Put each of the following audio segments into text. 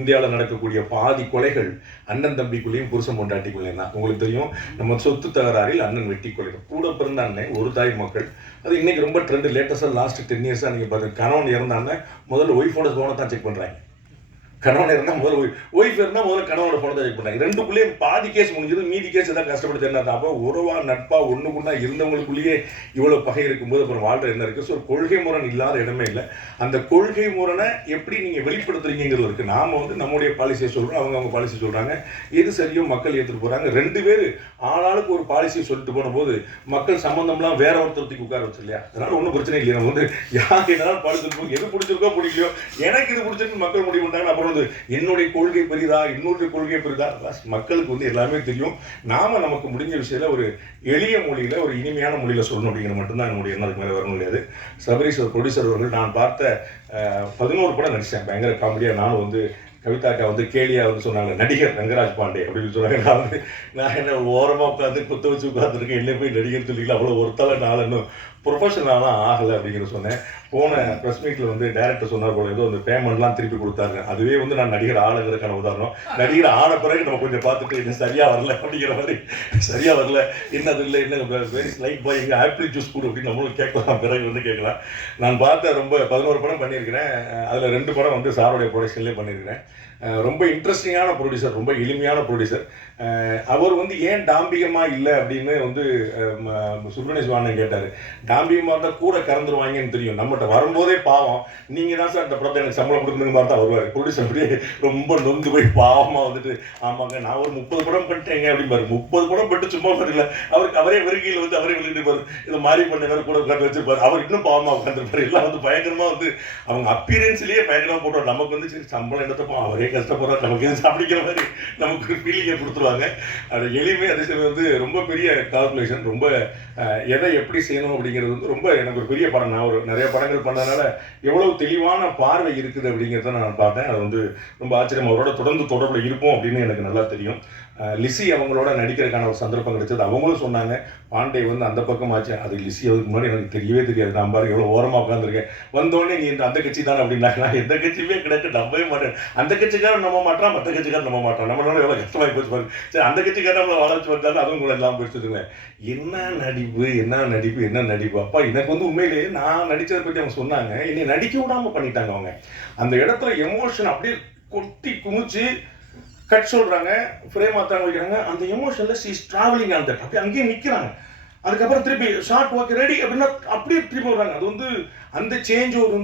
இந்தியாவில் நடக்கக்கூடிய பாதி கொலைகள் அண்ணன் தம்பிக்குள்ளேயும் புருஷன் பொண்டாட்டிக்குள்ளேயும் தான். உங்களுக்கு தெரியும், நம்ம சொத்து தகராறில் அண்ணன் வெட்டி கொலை. கூட பிறந்த அண்ணன் ஒரு தாய் மக்கள். அது இன்னைக்கு ரொம்ப ட்ரெண்ட். லேட்டஸ்டாக லாஸ்ட் 10 இயர்ஸாக நீங்கள் பார்த்து கணவன் இறந்தாங்கன்னா முதல்ல ஒய்ஃபோட ஃபோனை தான் செக் பண்ணுறாங்க. கணவன் இருந்தால் முதல்ல ஒய்ஃப் இருந்தால் முதல்ல கணவனோட பணத்தை செக் பண்ணாங்க. ரெண்டுக்குள்ளேயே பாதி கேஸ் முடிஞ்சது, மீதி கேஸ் எதாவது கஷ்டப்பட்டு என்ன. அப்போ உறவா நட்பா ஒன்றுக்குன்னா இருந்தவங்களுக்குள்ளேயே இவ்வளோ பகை இருக்கும்போது அப்புறம் வாழ்ற என்ன இருக்குது. ஸோ கொள்கை முரண் இல்லாத இடமே இல்லை. அந்த கொள்கை முரணை எப்படி நீங்கள் வெளிப்படுத்துறீங்கிறது இருக்குது. நாம் நம்முடைய பாலிசியை சொல்கிறோம், அவங்க பாலிசி சொல்கிறாங்க. எது சரியோ மக்கள் ஏற்றுட்டு போகிறாங்க. ரெண்டு பேர் ஆளாளுக்கு ஒரு பாலிசியை சொல்லிட்டு போன போது மக்கள் சம்மந்தம்லாம் வேற ஒருத்தருக்கு உட்கார வச்சு இல்லையா. அதனால ஒன்றும் பிரச்சனை இல்லையா. நம்ம யார் என்னாலும் பாலிசி எது பிடிச்சிருக்கோ பிடிக்கலையோ, எனக்கு இது பிடிச்சிருக்கு மக்கள் முடிவு பண்ணாங்க. அப்புறம் என்னுடைய கொள்கை பெரிதா, இன்னொரு கொள்கை பெரிதா, மக்களுக்கு எல்லாமே தெரியும். நாம நமக்கு முடிஞ்ச விஷயத்துல ஒரு எளிய மொழியில, ஒரு இனிமையான மொழியில சொல்லணும் அப்படிங்கிற மட்டும்தான் என்னுடைய எண்ணத்துக்கு மேலே வர முடியாது. சபரீஷ் ப்ரொடியூசர் அவர்கள், நான் பார்த்த 11 படம் நடிச்சேன். பயங்கர காமெடியா. நானும் கவிதாக்கா கேலியா சொன்னாங்க, நடிகர் ரங்கராஜ் பாண்டே அப்படின்னு சொன்னாங்க. நான் என்ன ஓரமா உட்காந்து குத்த வச்சு உட்காந்துருக்கேன், என்ன போய் நடிகர் சொல்லிக்கலாம், அவ்வளோ ஒருத்தால நான் இன்னும் ப்ரொஃபஷனலாலாம் ஆகலை அப்படிங்கிற சொன்னேன். போன ப்ரெஸ் மீட்டில் டைரக்டர் சொன்னார் போல, ஏதோ அந்த பேமெண்ட்லாம் திருப்பி கொடுத்தாங்க. அதுவே நான் நடிகர் ஆளுங்கிறதுக்கான உதாரணம். நடிகர் ஆன பிறகு நம்ம கொஞ்சம் பார்த்துட்டு என்ன சரியா வரல அப்படிங்கிற மாதிரி, சரியா வரல என்னது இல்லை, என்ன வெரி ஸ்லைட் பாய், எங்கள் ஆப்பிள் ஜூஸ் கூட அப்படின்னு நம்மளும் கேட்கலாம். பிறகு கேட்கலாம். நான் பார்த்த ரொம்ப 11 படம் பண்ணியிருக்கிறேன். அதில் 2 படம் சாரோடைய ப்ரொடக்ஷன்லேயே பண்ணியிருக்கிறேன். ரொம்ப இன்ட்ரெஸ்டிங்கான ப்ரொடியூசர், ரொம்ப எளிமையான ப்ரொடியூசர். அவர் ஏன் டாம்பிகமாக இல்லை அப்படின்னு சுப்ரமணிய சிவானன் கேட்டார். டாம்பிகமாக இருந்தால் கூட கறந்துருவாங்கன்னு தெரியும். நம்மகிட்ட வரும்போதே பாவம், நீங்கள் தான் சார் இந்த படத்தை எனக்கு சம்பளம் கொடுக்கணுங்க மாதிரி தான் வருவார். ப்ரொடியூசர் அப்படியே ரொம்ப நொந்து போய் பாவமாக ஆமாங்க நான் ஒரு 30 படம் பண்ணிட்டேங்க அப்படிம்பாரு. 30 படம் பண்ணிட்டு சும்மா பண்ணல, அவரே வெறுக்கையில் அவரே வெளியிட்டு இந்த மாதிரி பண்ண கூட உட்காந்து வச்சிருப்பாரு. அவர் இன்னும் பாவமாக உட்காந்துருப்பாரு. எல்லாம் பயங்கரமாக அவங்க அப்பியரன்ஸ்லேயே பயங்கரமாக போடுவார். நமக்கு சரி சம்பளம் எடுத்தப்போ அவரே கஷ்டப்படுறாரு, நமக்கு எது அப்படிங்கிற மாதிரி நமக்கு ஃபீலிங்கை கொடுத்துருவாங்க. அது எளிமை. அது ரொம்ப பெரிய கால்குலேஷன். ரொம்ப எதை எப்படி செய்யணும் அப்படிங்கிறது ரொம்ப எனக்கு ஒரு பெரிய படம். நான் நிறைய படங்கள் பண்ணதுனால எவ்வளவு தெளிவான பார்வை இருக்குது அப்படிங்கிறத நான் பார்த்தேன். அது ரொம்ப ஆச்சரியம். அவரோட தொடர்பில் இருப்போம் அப்படின்னு எனக்கு நல்லா தெரியும். லிசி அவங்களோட நடிக்கிறதுக்கான ஒரு சந்தர்ப்பம் கிடைச்சது. அவங்களும் சொன்னாங்க, பாண்டே அந்த பக்கம் ஆச்சு. அது லிசி அதுக்கு முன்னாடி எனக்கு தெரியவே தெரியாது. நான் பாருங்க எவ்வளோ ஓரமாக உட்காந்துருக்கேன். வந்தோடனே நீ அந்த கட்சி தானே அப்படின்னாங்க. நான் எந்த கட்சியுமே கிடைக்க நம்பவே மாட்டேன். அந்த கட்சிக்காரன் நம்ப மாட்டான், மற்ற கட்சிக்காரன் நம்ப மாட்டான். நம்மளோட எவ்வளோ கஷ்டமாகி போச்சு பாருங்க. சரி, அந்த கட்சிக்காரன் நம்மளை வாழ வச்சு வந்தாலும் அதுவும் கூட எல்லாம் போயிடுச்சுங்க. என்ன நடிப்பு அப்பா. எனக்கு உண்மையிலேயே நான் நடித்ததை பற்றி அவங்க சொன்னாங்க. என்னை நடிக்க விடாமல் பண்ணிட்டாங்க அவங்க. அந்த இடத்துல எமோஷன் அப்படியே கொட்டி குமிச்சு கட் சொல்றாங்க, ஃப்ரேம் மாத்தாங்க வைக்கிறாங்க. அந்த எமோஷன்ல she is travelling on that. அப்படியே அங்கேயே நிற்கிறாங்க. அதுக்கப்புறம் திருப்பி ஷார்ட் ஓகே ரெடி அப்படின்னா அப்படியே திருப்பி வர்றாங்க. அது அந்த சேஞ்ச் ஓவர்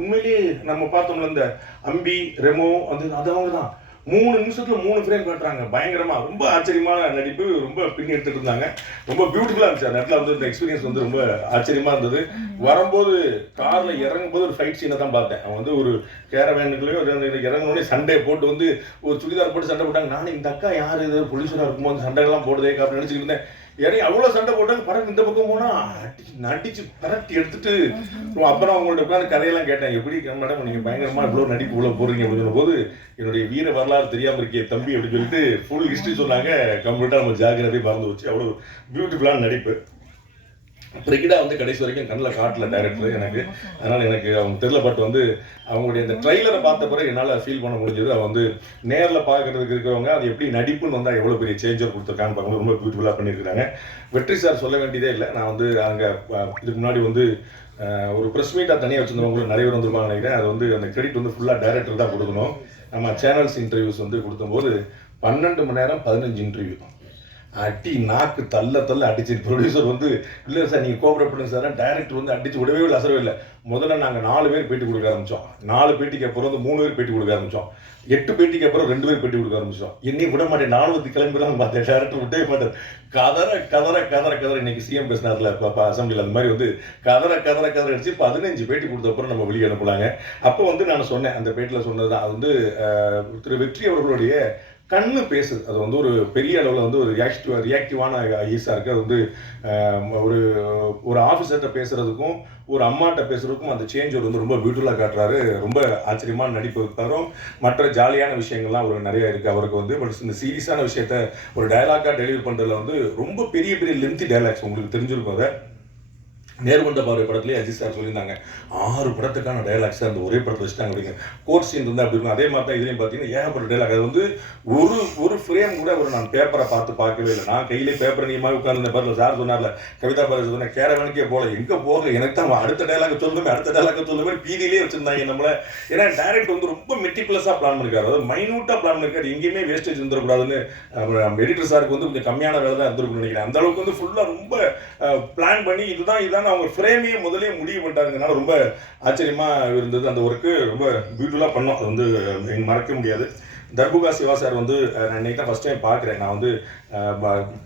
உண்மையிலேயே நம்ம பார்த்தோம்ல, இந்த அம்பி ரெமோ அவங்க தான் 3 நிமிஷத்துல 3 ஃப்ரேம் காட்டுறாங்க. பயங்கரமா ரொம்ப ஆச்சரியமான நடிப்பு. ரொம்ப பின்னி எடுத்துட்டு இருந்தாங்க. ரொம்ப பியூட்டிஃபுல்லா இருந்துச்சு. அந்த இடத்துல இந்த எக்ஸ்பீரியன்ஸ் ரொம்ப ஆச்சரியமா இருந்தது. வரும்போது கார்ல இறங்கும்போது ஒரு ஃபைட் சீனை தான் பார்த்தேன். அவங்க ஒரு கேரவேனுக்குள்ளேயோ இறங்கினோடனே சண்டை போட்டு ஒரு சுடிதார் போட்டு சண்டை போட்டாங்க. நானும் இந்த அக்கா யார் இது போலீஸராக இருக்கும்போது சண்டைகள்லாம் போடுதே அப்படின்னு நினச்சிக்கிட்டு இருந்தேன். இறங்கி அவ்வளோ சண்டை போட்டாங்க. படம் இந்த பக்கம் போனால் அடிச்சு பரட்டி எடுத்துட்டு அப்புறம் அவங்கள்ட்ட உட்காந்து கதையெல்லாம் கேட்டேன். எப்படி மேடம் நீங்கள் பயங்கரமாக இவ்வளோ நடிப்பு இவ்வளோ போடுறீங்க அப்படின்னு சொல்லும்போது, என்னுடைய வீர வரலாறு தெரியாமல் இருக்கே தம்பி அப்படின்னு சொல்லிட்டு ஃபுல் ஹிஸ்ட்ரி சொன்னாங்க. கம்ப்ளீட்டாக நம்ம ஜாகிரதையை மறந்து வச்சு. அவ்வளோ பியூட்டிஃபுல்லான நடிப்பு. பிரிகிடா கடைசி வரைக்கும் கண்ணில் காட்டல டைரக்டர் எனக்கு. அதனால் எனக்கு அவங்க தெரியல. பட் அவங்களுடைய இந்த ட்ரைலரை பார்த்த பிறகு என்னால் ஃபீல் பண்ண முடிஞ்சது. அவங்க நேரில் பார்க்கறதுக்கு இருக்கிறவங்க அது எப்படி நடிப்புன்னு வந்தால் எவ்வளோ பெரிய சேஞ்சர் கொடுத்துருக்காங்க பார்க்கும்போது ரொம்ப பியூட்டிஃபுல்லாக பண்ணியிருக்கிறாங்க. வெற்றி சார் சொல்ல வேண்டியதே இல்லை. நான் அங்கே இதுக்கு முன்னாடி ஒரு ப்ரெஸ் மீட்டாக தனியாக வச்சுருந்தவங்களும் நிறைய பேர் வந்துருப்பாங்க நினைக்கிறேன். அது அந்த கிரெடிட் ஃபுல்லாக டைரக்டர் தான் கொடுக்கணும். நம்ம சேனல்ஸ் இன்டர்வியூஸ் கொடுக்கும்போது 12 மணி நேரம் 15 இன்டர்வியூ. அடி நாக்கு தள்ள அடிச்சு ப்ரொடியூசர் இல்லை சார் நீங்கள் கோஆப்ரேட் பண்ணுங்க சார். டைரக்டர் அடிச்சு விடவே இல்லை, அசரவே இல்லை. முதல்ல நாங்கள் 4 பேர் பேட்டி கொடுக்க ஆரம்பித்தோம். 4 பேட்டிக்கு அப்புறம் 3 பேர் பேட்டி கொடுக்க ஆரம்பித்தோம். 8 பேட்டிக்கு அப்புறம் 2 பேர் பேட்டி கொடுக்க ஆரம்பித்தோம். என்னையும் விட மாட்டேன், 4 கிளம்பிடலாம் பார்த்தேன். டைரக்டர் விட்டவே மாட்டார். கதற இன்னைக்கு சிஎம் பேசினார்ல அசம்பிளியில், அந்த மாதிரி கதற அடிச்சு 15 பேட்டி கொடுத்த அப்புறம் நம்ம வெளியே அனுப்பலாங்க. அப்போ நான் சொன்னேன், அந்த பேட்டியில் சொன்னது தான். அது திரு வெற்றி அவர்களுடைய கண்ணு பேசுது. அது ஒரு பெரிய அளவில் ஒரு ரியாக்டிவான ஐஸாக இருக்குது. அது ஒரு ஆஃபீஸர்கிட்ட பேசுகிறதுக்கும் ஒரு அம்மாட்ட பேசுகிறதுக்கும் அந்த சேஞ்ச் ரொம்ப பியூட்டிஃபுல்லாக காட்டுறாரு. ரொம்ப ஆச்சரியமான நடிப்பு தரும். மற்ற ஜாலியான விஷயங்கள்லாம் நிறைய இருக்குது அவருக்கு. பட் இந்த சீரியஸான விஷயத்த ஒரு டயலாக்காக டெலிவரி பண்ணுறதுல ரொம்ப பெரிய லென்த்தி டயலாக்ஸ் உங்களுக்கு தெரிஞ்சிருக்கும். அதை நேர்கொண்ட பார்வை படத்துலேயே அஜித் சார் சொல்லியிருந்தாங்க 6 படத்துக்கான டைலாக்ஸ் அந்த ஒரே படத்தில் வச்சுட்டாங்க அப்படிங்க. கோர்ட் சீன் இருந்தால் அப்படி இருக்கும். அதே மாதிரி தான் இதுலேயும் பார்த்தீங்கன்னா ஏகப்பட்ட டைலாக். அது வந்து ஒரு ஃப்ரேம் கூட நான் பேப்பரை பார்க்கவே இல்லை. நான் கையிலே பேப்பரை நீமாக உட்கார்ந்து பாருங்க. சார் சொன்னார்ல, கவிதா பாரதி சொன்ன கேரவனுக்கே போல எங்கே போக எனக்கு தான் அடுத்த டைலாக் சொல்லுமே பீதியிலே வச்சிருந்தாங்க நம்மளை. ஏன்னா டைரக்ட் வந்து ரொம்ப மெட்டிகுலஸாக பிளான் பண்ணிருக்காரு, அதாவது மைனூட்டாக பிளான் பண்ணிருக்காரு. எங்கேயுமே வேஸ்டேஜ் இருந்துடக்கூடாதுன்னு எடிட்டர் சாருக்கு வந்து கொஞ்சம் கம்மியான வேலை தான் இருந்திருக்குன்னு நினைக்கிறேன். அந்த அளவுக்கு வந்து ஃபுல்லாக ரொம்ப பிளான் பண்ணி இதுதான் அவங்க ஃப்ரேமையே முதலே முடிவு பண்ணிட்டாருங்கனால ரொம்ப ஆச்சரியமா இருந்தது. அந்த ஒர்க்கு ரொம்ப பியூட்டிஃபுல்லாக பண்ணோம். அது வந்து மறக்க முடியாது. தர்புகா சிவா சார் வந்து நான் இன்னைக்கு தான் ஃபஸ்ட் டைம் பார்க்குறேன். நான் வந்து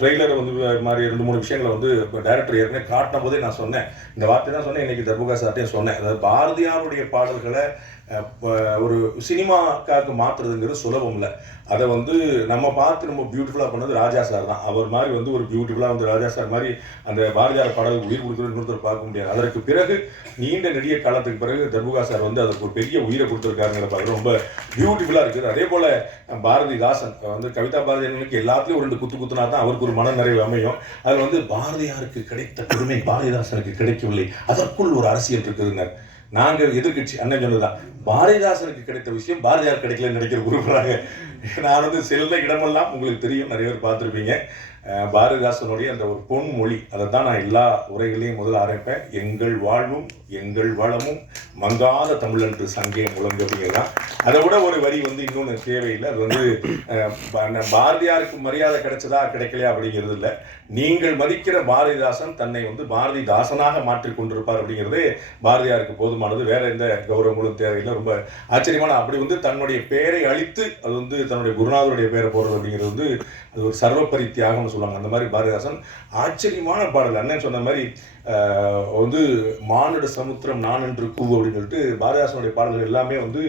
ட்ரெய்லரை வந்து மாதிரி 2-3 விஷயங்களை வந்து டைரக்டர் ஏற்கனவே காட்டின போதே நான் சொன்னேன். இந்த வார்த்தை தான் சொன்னேன், இன்னைக்கு தர்புகா சார்ட்டையும் சொன்னேன். அதாவது பாரதியாருடைய பாடல்களை ஒரு சினிமாக்காக மாற்றுறதுங்கிறது சுலபம் இல்லை. அதை வந்து நம்ம பார்த்து ரொம்ப பியூட்டிஃபுல்லாக பண்ணது ராஜா சார் தான். அவர் மாதிரி வந்து ஒரு பியூட்டிஃபுல்லாக வந்து ராஜா சார் மாதிரி அந்த பாரதியார் பாடலுக்கு உயிர் கொடுக்குறதுன்னு பார்க்க முடியாது. அதற்கு பிறகு நீண்ட நெடிய காலத்துக்கு பிறகு தர்புகா சார் வந்து அதற்கு ஒரு பெரிய உயிரை கொடுத்துருக்காருங்கிற பார்க்க ரொம்ப பியூட்டிஃபுல்லாக இருக்குது. அதே போல் பாரதிதாசன் வந்து கவிதா பாரதியாருக்கு எல்லாத்துலேயும் 2 குத்துனா தான் அவருக்கு ஒரு மன நிறைவு அமையும். அதில் வந்து பாரதியாருக்கு கிடைத்த பெருமை பாரதிதாசனுக்கு கிடைக்கவில்லை, அதற்குள் ஒரு அரசியல் இருக்குதுங்க. நாங்கள் எதிர்கட்சி அண்ணன் சொன்னதுதான், பாரதிதாசனுக்கு கிடைத்த விஷயம் பாரதியார் கிடைக்கலன்னு நினைக்கிற குறிப்பிட்றாங்க. நான் வந்து செல்ல இடமெல்லாம் உங்களுக்கு தெரியும், நிறைய பேர் பார்த்துருப்பீங்க. பாரதிதாசனுடைய அந்த ஒரு பொன்மொழி, அதை தான் நான் எல்லா உரைகளையும் முதல்ல ஆரம்பிப்பேன். எங்கள் வாழ்வும் எங்கள் வளமும் மங்காத தமிழன்று சங்கே முழங்கு அப்படிங்கிறதான். அதை விட ஒரு வரி வந்து இன்னொன்று தேவையில்லை. அது வந்து பாரதியாருக்கு மரியாதை கிடைச்சதா கிடைக்கலையா அப்படிங்கிறது இல்லை. நீங்கள் மதிக்கிற பாரதிதாசன் தன்னை வந்து பாரதிதாசனாக மாற்றிக்கொண்டிருப்பார் அப்படிங்கிறது பாரதியாருக்கு போதுமானது. வேற எந்த கௌரவங்களும் தேவையில்லை. ரொம்ப ஆச்சரியமான அப்படி வந்து தன்னுடைய பெயரை அழித்து அது வந்து தன்னுடைய குருநாதருடைய பெயரை போடுறது அப்படிங்கிறது வந்து அது ஒரு சர்வப்பரி தியாகம்னு சொல்லுவாங்க. அந்த மாதிரி பாரதிதாசன் ஆச்சரியமான பாடல். அண்ணன் சொன்ன மாதிரி வந்து மானுட சமுத்திரம் நான் என்று கூவு அப்படின்னு சொல்லிட்டு பாரதிதாசனுடைய பாடல்கள் எல்லாமே வந்து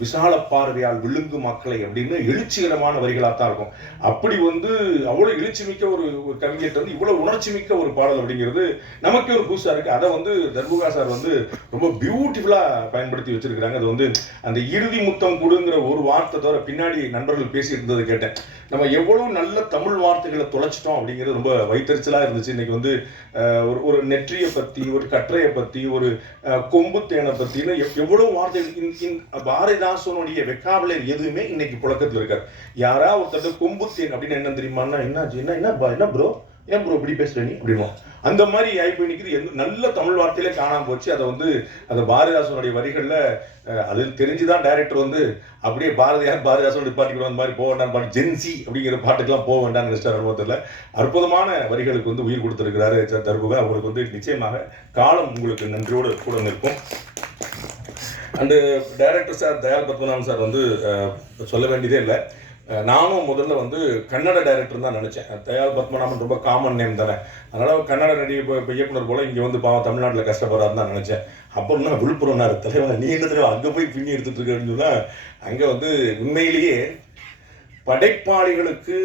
விசால பார்வையால் விழுங்கு மக்களை அப்படின்னு எழுச்சிகரமான வரிகளாக தான் இருக்கும். அப்படி வந்து அவ்வளோ எழுச்சி மிக்க ஒரு கவிஞர்கிட்ட வந்து இவ்வளோ உணர்ச்சி மிக்க ஒரு பாடல் அப்படிங்கிறது நமக்கே ஒரு புதுசாக இருக்குது. அதை வந்து தர்புகா சார் வந்து ரொம்ப பியூட்டிஃபுல்லாக பயன்படுத்தி வச்சிருக்கிறாங்க. அது வந்து அந்த இறுதி முத்தம் கொடுங்கிற ஒரு வார்த்தை தவிர பின்னாடி நண்பர்கள் பேசி இருந்ததை கேட்டேன். நம்ம எவ்வளோ நல்ல தமிழ் வார்த்தைகளை தொலைச்சிட்டோம் அப்படிங்கிறது ரொம்ப வைத்தறிச்சலாக இருந்துச்சு. இன்னைக்கு வந்து ஒரு நெற்றியை பற்றி, ஒரு கற்றையை பற்றி, ஒரு கொம்பு தேனை பற்றின்னு எவ்வளோ வார்த்தைகள் பாரதிதாசனுடைய வெக்காபுலரி எதுவுமே இன்னைக்கு புழக்கத்தில் இருக்காது. யாரா ஒருத்தர் கொம்பு தேன் அப்படின்னு என்ன தெரியுமான்னா, என்ன ப்ரோ ஏன் ப்ரோ இப்படி பேசுற நீ அப்படின்னு அந்த மாதிரி ஆகி நிற்குது. நல்ல தமிழ் வார்த்தையிலே காணாம போச்சு. அதை வந்து அந்த பாரதிதாசனுடைய வரிகளில் அது தெரிஞ்சுதான் டைரக்டர் வந்து அப்படியே பாரதிதாசனுடைய பாட்டுக்கு அந்த மாதிரி போக வேண்டாம் பாட்டு ஜென்சி அப்படிங்கிற பாட்டுக்கெல்லாம் போக வேண்டாம்னு நினைச்சார். அனுபவத்தில் அற்புதமான வரிகளுக்கு வந்து உயிர் கொடுத்திருக்கிறாரு தர்புகா. அவங்களுக்கு வந்து நிச்சயமாக காலம் உங்களுக்கு நன்றியோடு கூட நிற்கும். And director sir Dayal Padmanabhan sir வந்து சொல்ல வேண்டியதே இல்லை. நானும் முதல்ல வந்து கன்னட டைரக்டர் தான் நினச்சேன். தயால் பத்மநாபன் ரொம்ப காமன் நேம் தானே, அதனால் கன்னட நடி இப்போ இயக்குனர் போல் இங்கே வந்து பாவம் தமிழ்நாட்டில் கஷ்டப்படுறாருன்னு தான் நினச்சேன். அப்புறம் நான் விழுப்புரம்னாரு தலைவா, நீ என்ன தலைவா அங்கே போய் பின்னி எடுத்துகிட்டு இருக்க அப்படின்னு சொன்னால், அங்கே வந்து உண்மையிலேயே படைப்பாளிகளுக்கு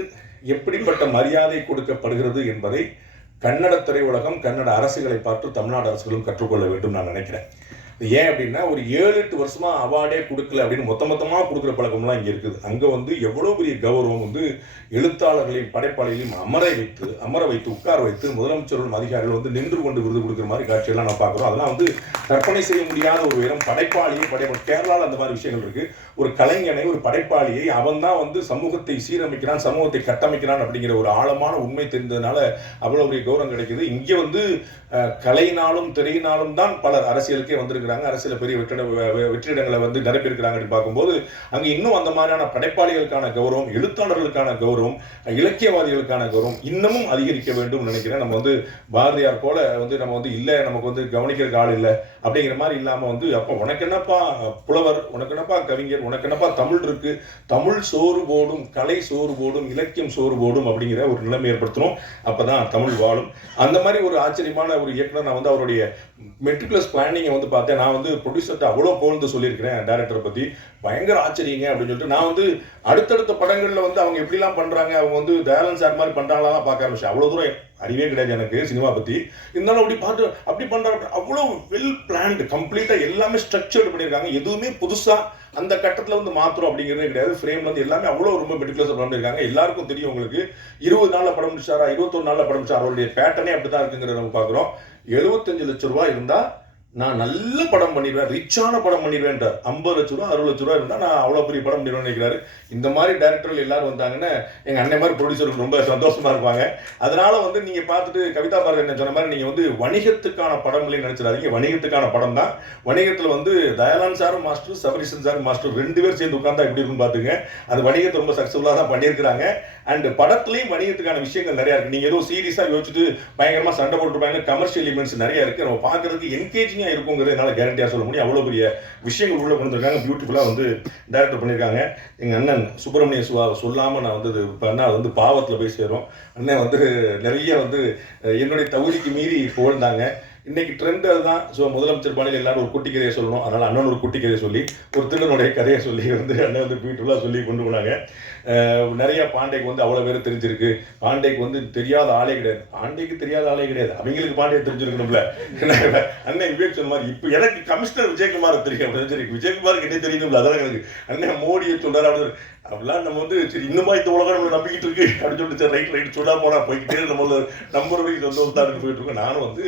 எப்படிப்பட்ட மரியாதை கொடுக்கப்படுகிறது என்பதை கன்னட திரையுலகம், கன்னட அரசுகளை பார்த்து தமிழ்நாடு அரசுகளும் கற்றுக்கொள்ள வேண்டும் நான் நினைக்கிறேன். ஏன் அப்படின்னா ஒரு 7-8 வருஷமா அவார்டே கொடுக்கல அப்படின்னு மொத்தமாக கொடுக்குற பழக்கம்லாம் இங்கே இருக்குது. அங்கே வந்து எவ்வளோ பெரிய கௌரவம் வந்து எழுத்தாளர்களையும் படைப்பாளிகளையும் அமர வைத்து உட்கார வைத்து முதலமைச்சர்களும் அதிகாரிகள் வந்து நின்று கொண்டு விருது கொடுக்குற மாதிரி காட்சியெல்லாம் நான் பார்க்குறோம். அதெல்லாம் வந்து கற்பனை செய்ய முடியாத ஒரு உயரம். கேரளாவில் அந்த மாதிரி விஷயங்கள் இருக்குது. ஒரு கலைஞனை, ஒரு படைப்பாளியை அவன் தான் வந்து சமூகத்தை சீரமைக்கிறான், சமூகத்தை கட்டமைக்கிறான் அப்படிங்கிற ஒரு ஆழமான உண்மை தெரிந்ததுனால அவ்வளோ பெரிய கௌரவம் கிடைக்குது. இங்கே வந்து கலையினாலும் திரையினாலும் தான் பலர் அரசியலுக்கே வந்திருக்கிறாங்க. அரசியல் பெரிய வெற்றிடங்களை வந்து நிரப்பியிருக்கிறாங்க அப்படின்னு பார்க்கும்போது அங்கே இன்னும் அந்த மாதிரியான படைப்பாளிகளுக்கான கௌரவம், எழுத்தாளர்களுக்கான கௌரவம், இலக்கியவாதிகளுக்கான கௌரவம் இன்னமும் அதிகரிக்க வேண்டும் நினைக்கிறேன். நம்ம வந்து பாரதியார் போல வந்து நம்ம வந்து இல்லை, நமக்கு வந்து கவனிக்கிறதுக்கு ஆள் இல்லை அப்படிங்கிற மாதிரி இல்லாமல் வந்து அப்போ உனக்கு என்னப்பா புலவர், உனக்கு என்னப்பா கவிஞர், உனக்கு என்னப்பா தமிழ் இருக்கு, தமிழ் சோறு போடும், கலை சோறு போடும், இலக்கியம் சோறு போடும் அப்படிங்கிற ஒரு நிலைமை ஏற்படுத்தணும். அப்பதான் தமிழ் வாழும். அந்த மாதிரி ஒரு ஆச்சரியமான ஒரு இயக்குனர். நான் வந்து அவருடைய மெட்ரிகுலஸ் பிளானிங்கை வந்து பார்த்தேன். நான் வந்து ப்ரொடியூசர்கிட்ட அவ்வளோ புகழ்ந்து சொல்லியிருக்கிறேன் டைரக்டரை பற்றி, பயங்கர ஆச்சரியங்க அப்படின்னு சொல்லிட்டு. நான் வந்து அடுத்தடுத்த படங்களில் வந்து அவங்க எப்படிலாம் பண்ணுறாங்க, அவங்க வந்து தயாளன் சார் மாதிரி பண்ணுறாங்களா பார்க்க ஆரம்பிச்சேன். அவ்வளோ தூரம் அறிவே கிடையாது எனக்கு சினிமா பற்றி. இருந்தாலும் அப்படி பார்த்து அப்படி பண்ணுறாங்க. அவ்வளோ வெல் பிளான்டு, கம்ப்ளீட்டாக எல்லாமே ஸ்ட்ரக்சர்டு பண்ணியிருக்காங்க. எதுவுமே புதுசாக அந்த கட்டத்தில் வந்து மாத்திரம் அப்படிங்கிறதே கிடையாது. ஃப்ரேம் வந்து எல்லாமே அவ்வளோ ரொம்ப மெடிகுலஸாக பண்ணியிருக்காங்க. எல்லாருக்கும் தெரியும் உங்களுக்கு 20 நாளில் படம் முடிச்சாரா 21 நாளில் படம் முடிச்சாரா, அவருடைய பேட்டர்னே அப்படி தான் இருக்குங்கிறத நம்ம பார்க்குறோம். 75 லட்சம் ரூபா இருந்தால் நான் நல்ல படம் பண்ணிடுவேன், ரிச்சான படம் பண்ணிடுவேன்றார். 50 லட்ச ரூபா 60 லட்ச ரூபா இருந்தால் நான் அவ்வளோ பெரிய படம் பண்ணிடுவேன்னு நினைக்கிறாரு. இந்த மாதிரி டேரக்டர்கள் எல்லாரும் வந்தாங்கன்னா எங்கள் அண்ணன் மாதிரி ப்ரொடியூசருக்கு ரொம்ப சந்தோஷமா இருப்பாங்க. அதனால வந்து நீங்கள் பார்த்துட்டு கவிதா பாரதி என்ன சொன்ன மாதிரி நீங்கள் வந்து வணிகத்துக்கான படங்களே நினைச்சிடாதீங்க. வணிகத்துக்கான படம் தான். வணிகத்தில் வந்து தயாலான் சாரும் மாஸ்டர், சபரிசன் சாரும் மாஸ்டர் 2 பேர் சேர்ந்து உட்கார்ந்தா எப்படி இருக்குன்னு பார்த்துங்க. அது வணிகத்தை ரொம்ப சக்ஸஸ்ஃபுல்லாக தான் பண்ணியிருக்கிறாங்க. அண்ட் படத்துலையும் வணிகத்துக்கான விஷயங்கள் நிறையா இருக்குது. நீங்கள் ஏதோ சீரியஸாக யோசிச்சுட்டு பயங்கரமாக சண்டை போட்டுருப்பாங்க. கமர்ஷியல் எலிமெண்ட்ஸ் நிறைய இருக்குது. நம்ம பார்க்கறதுக்கு என்கேஜிங்காக இருக்குங்கிறது என்னால் கேரண்டியாக சொல்ல முடியும். அவ்வளோ பெரிய விஷயங்கள் உள்ள கொண்டு வந்திருக்காங்க. பியூட்டிஃபுல்லாக வந்து டைரக்டர் பண்ணியிருக்காங்க. எங்கள் அண்ணன் சுப்பிரமணிய சிவாவை சொல்லாமல் நான் வந்து பண்ணால் அது வந்து பாவத்தில் போய் சேரும். அண்ணன் வந்து நிறைய வந்து என்னுடைய தகுதிக்கு மீறி புகழ்ந்தாங்க. இன்னைக்கு ட்ரெண்ட் அதுதான். ஸோ முதலமைச்சர் பாணியில் எல்லாரும் ஒரு குட்டி கதையை சொல்லணும். அதனால் அண்ணன் ஒரு குட்டி கதையை சொல்லி ஒரு திருடனுடைய கதையை சொல்லி வந்து அண்ணன் வந்து பியூட்டிஃபுல்லாக சொல்லி கொண்டு போனாங்க. நிறைய பாண்டேக்கு வந்து அவ்வளோ பேர் தெரிஞ்சிருக்கு. பாண்டேக்கு வந்து தெரியாத ஆளே கிடையாது. பாண்டேக்கு தெரியாத ஆளே கிடையாது. அவங்களுக்கு பாண்டே தெரிஞ்சிருக்கணும்ல. அண்ணன் விவேக் சொன்ன மாதிரி இப்போ எனக்கு கமிஷனர் விஜயகுமார் தெரியும். சரி, விஜயகுமாருக்கு என்ன தெரியணும்ல, அதான் எனக்கு அண்ணன் மோடியை சொல்றாரு அப்படின்னு. அப்படிலாம் நம்ம வந்து சரி இன்னுமா இந்த உலகம் நம்ம நம்பிக்கிட்டு இருக்கு அப்படின்னு சொல்லிட்டு சரி ரைட் சொல்லா போனா போய்கிட்டே நம்ம நம்பர் வரைக்கும் சொந்தம் போயிட்டு இருக்கோம். நானும் வந்து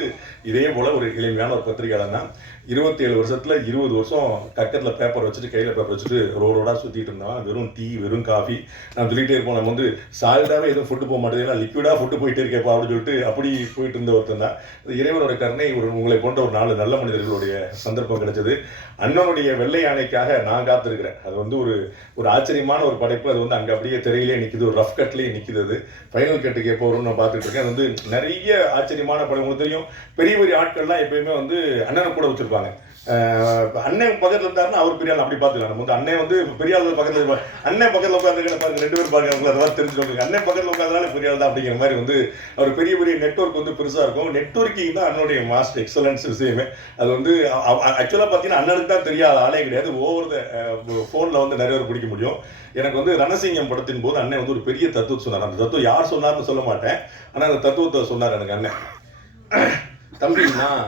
இதே போல ஒரு எளிமையான ஒரு பத்திரிகையாளர் தான். 27 வருஷத்துல 20 வருஷம் கக்கத்தில் பேப்பர் வச்சுட்டு கையில் பேப்பர் வச்சுட்டு ரோடாக சுற்றிட்டு இருந்தோம். வெறும் டீ வெறும் காஃபி நான் சொல்லிகிட்டே இருப்போம். நம்ம வந்து சாலிடாகவே எதுவும் ஃபுட்டு போக மாட்டேது, ஏன்னா லிக்விடாக ஃபுட்டு போயிட்டே இருக்கேப்பா அப்படின்னு சொல்லிட்டு அப்படி போயிட்டு இருந்த ஒருத்தன் தான். இறைவனோட கருணை உங்களை போன்ற ஒரு 4 நல்ல மனிதர்களுடைய சந்தர்ப்பம் கிடைச்சது. அண்ணனுடைய வெள்ளை யானைக்காக நான் காத்திருக்கிறேன். அது வந்து ஒரு ஆச்சரியமான ஒரு படைப்பு. அது வந்து அங்கே அப்படியே திரையிலே நிற்கிது, ஒரு ரஃப் கட்லேயே நிற்கிது. அது ஃபைனல் கட்டுக்கு எப்போ வரும்னு நான் பார்த்துட்டு இருக்கேன். அது வந்து நிறைய ஆச்சரியமான படம். உங்களுக்கு தெரியும், பெரிய பெரிய ஆட்கள்லாம் எப்பயுமே வந்து அண்ணனை கூட வச்சிருப்பாங்க. அண்ணன் பக்கத்தில் இருந்தாருன்னா அவர் பெரிய ஆள் அப்படி பார்த்துக்கலாம். நம்ம வந்து அண்ணன் வந்து பெரிய ஆள் பக்கத்தில் இருப்பாங்க. அண்ணன் பக்கத்தில் உட்காந்து பாருங்க 2 பேர் பாருங்க, அவங்களை அதெல்லாம் தெரிஞ்சுக்கோங்க. அண்ணன் பக்கத்தில் உட்காந்தனால பெரிய ஆள் தான் அப்படிங்கிற மாதிரி வந்து அவர் பெரிய பெரிய நெட்வொர்க் வந்து பெருசாக இருக்கும். நெட்வொர்க்கிங் தான் அண்ணனுடைய மாஸ்டர் எக்ஸலன்ஸ் விஷயமே. அது வந்து ஆக்சுவலாக பார்த்தீங்கன்னா அண்ணனுக்கு தான் தெரியாத ஆளே கிடையாது. ஓவர் த ஃபோனில் வந்து நிறைய பேர் பிடிக்க முடியும். எனக்கு வந்து ரணசிங்கம் படத்தின் போது அண்ணன் வந்து ஒரு பெரிய தத்துவத்தை சொன்னார். அந்த தத்துவம் யார் சொன்னார்னு சொல்ல மாட்டேன், ஆனால் அந்த தத்துவத்தை சொன்னார் எனக்கு அண்ணன். தம்பி, நான்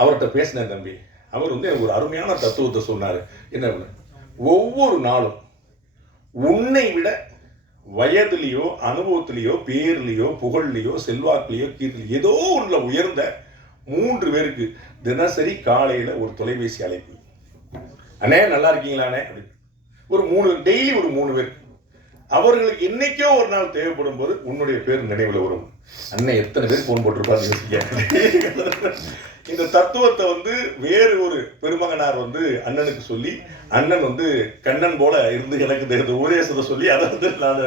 அவர்கிட்ட பேசினேன் தம்பி. அவர் வந்து எனக்கு ஒரு அருமையான தத்துவத்தை சொன்னார். என்ன, ஒவ்வொரு நாளும் உன்னை விட வயதுலேயோ அனுபவத்திலேயோ பேர்லேயோ புகழ்லையோ செல்வாக்குலையோ கீர்த்திலையோ ஏதோ உள்ள உயர்ந்த 3 பேருக்கு தினசரி காலையில் ஒரு தொலைபேசி அழைப்பு. அண்ணே நல்லா இருக்கீங்களாண்ணே அப்படி ஒரு 3 டெய்லி ஒரு 3 பேர். அவர்களுக்கு என்னைக்கோ ஒரு நாள் தேவைப்படும் போது உன்னுடைய பேர் நினைவில் வரும். அண்ணன் எத்தனை பேர் போன் போட்டிருப்பாரு யோசிக்க. இந்த தத்துவத்தை வந்து வேறு ஒரு பெருமகனார் வந்து அண்ணனுக்கு சொல்லி, அண்ணன் வந்து கண்ணன் போல இருந்து எனக்கு இந்த உபதேசத்தை சொல்லி அதை வந்து நான்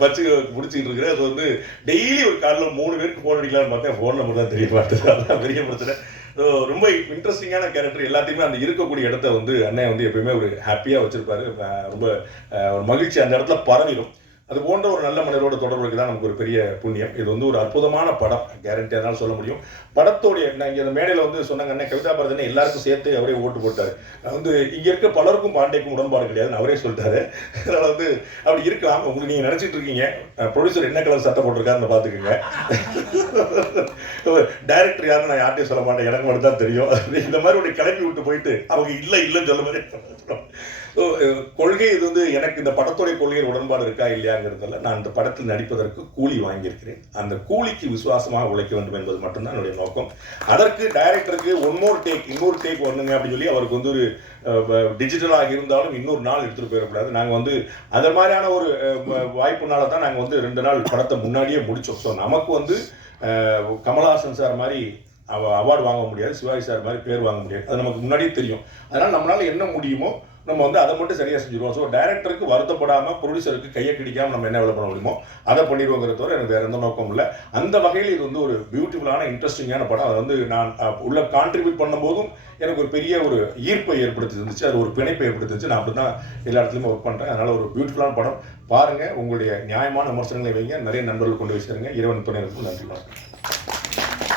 பச்சு முடிச்சுக்கிட்டு இருக்கிறேன். அது வந்து டெய்லி ஒரு காலையில் 3 பேருக்கு ஃபோன் அடிக்கலான்னு பார்த்தேன். ஃபோன் நம்பர் தான் தெரிய பார்த்தது. அதுதான் பெரிய பிரச்சனை. ரொம்ப இன்ட்ரெஸ்டிங்கான கேரக்டர். எல்லாத்தையுமே அந்த இருக்கக்கூடிய இடத்த வந்து அண்ணன் வந்து எப்பயுமே ஒரு ஹாப்பியாக வச்சிருப்பாரு. ரொம்ப ஒரு மகிழ்ச்சி அந்த இடத்துல பரவிடும். அது போன்ற ஒரு நல்ல மனிதரோட தொடர்புக்கு தான் நமக்கு ஒரு பெரிய புண்ணியம். இது வந்து ஒரு அற்புதமான படம், கேரண்டி அதனால சொல்ல முடியும். படத்தோடைய நான் இங்கே அந்த மேடையில் வந்து சொன்னாங்க, அண்ணன் கவிதா பாரதினை எல்லாருக்கும் சேர்த்து அவரே ஓட்டு போட்டார். வந்து இங்கே இருக்க பலருக்கும் பாண்டேக்கும் உடன்பாடு கிடையாதுன்னு அவரே சொல்லிட்டாரு. அதனால் வந்து அப்படி இருக்கலாம். உங்களுக்கு நீங்கள் நினச்சிட்டு இருக்கீங்க ப்ரொடியூசர் என்ன கலர் சட்டை போட்டிருக்காருன்னு பார்த்துக்குங்க. டைரக்டர் யாருன்னு நான் யார்ட்டையும் சொல்ல மாட்டேன், எனக்கு மட்டும் தான் தெரியும். இந்த மாதிரி ஒரு கிளப்பி விட்டு போயிட்டு அவங்க இல்லைன்னு சொல்ல மாதிரி. கொள்கை இது வந்து எனக்கு இந்த படத்துடைய கொள்கையில் உடன்பாடு இருக்கா இல்லையாங்கிறதுல நான் இந்த படத்தில் நடிப்பதற்கு கூலி வாங்கியிருக்கிறேன். அந்த கூலிக்கு விசுவாசமாக உழைக்க வேண்டும் என்பது மட்டும்தான் என்னுடைய நோக்கம். அதற்கு டைரக்டருக்கு இன்னொரு டேக் ஒண்ணுங்க அப்படின்னு சொல்லி அவருக்கு வந்து ஒரு டிஜிட்டலாக இருந்தாலும் இன்னொரு நாள் எடுத்துகிட்டு போயிடக்கூடாது. நாங்கள் வந்து அது மாதிரியான ஒரு வாய்ப்புனால தான் நாங்கள் வந்து 2 நாள் படத்தை முன்னாடியே முடித்தோம். ஸோ நமக்கு வந்து கமல்ஹாசன் சார் மாதிரி அவார்டு வாங்க முடியாது, சிவாஜி சார் மாதிரி பேர் வாங்க முடியாது. அது நமக்கு முன்னாடியே தெரியும். அதனால் நம்மளால் என்ன முடியுமோ நம்ம வந்து அதை மட்டும் சரியாக செஞ்சுருவோம். ஸோ டைரக்டருக்கு வருத்தப்படாமல் ப்ரொடியூசருக்கு கையை கிடைக்காமல் நம்ம என்ன வேலை பண்ண முடியுமோ அதை பண்ணிடுவோங்கிறத தவிர எனக்கு வேறு எந்த நோக்கம் இல்லை. அந்த வகையில் இது வந்து ஒரு பியூட்டிஃபுல்லான இன்ட்ரெஸ்டிங்கான படம். அதை வந்து நான் உள்ள கான்ட்ரிபியூட் பண்ணும்போதும் எனக்கு ஒரு பெரிய ஒரு ஈர்ப்பை ஏற்படுத்தி இருந்துச்சு, அது ஒரு பிணைப்பை ஏற்படுத்திச்சு. நான் அப்படி தான் எல்லா இடத்துலையுமே ஒர்க் பண்ணுறேன். அதனால் ஒரு பியூட்டிஃபுல்லான படம் பாருங்கள். உங்களுடைய நியாயமான விமர்சனங்களை வைங்க, நிறைய நண்பர்கள் கொண்டு வச்சுருங்க. இறைவன் துணை இருக்கும். நன்றி.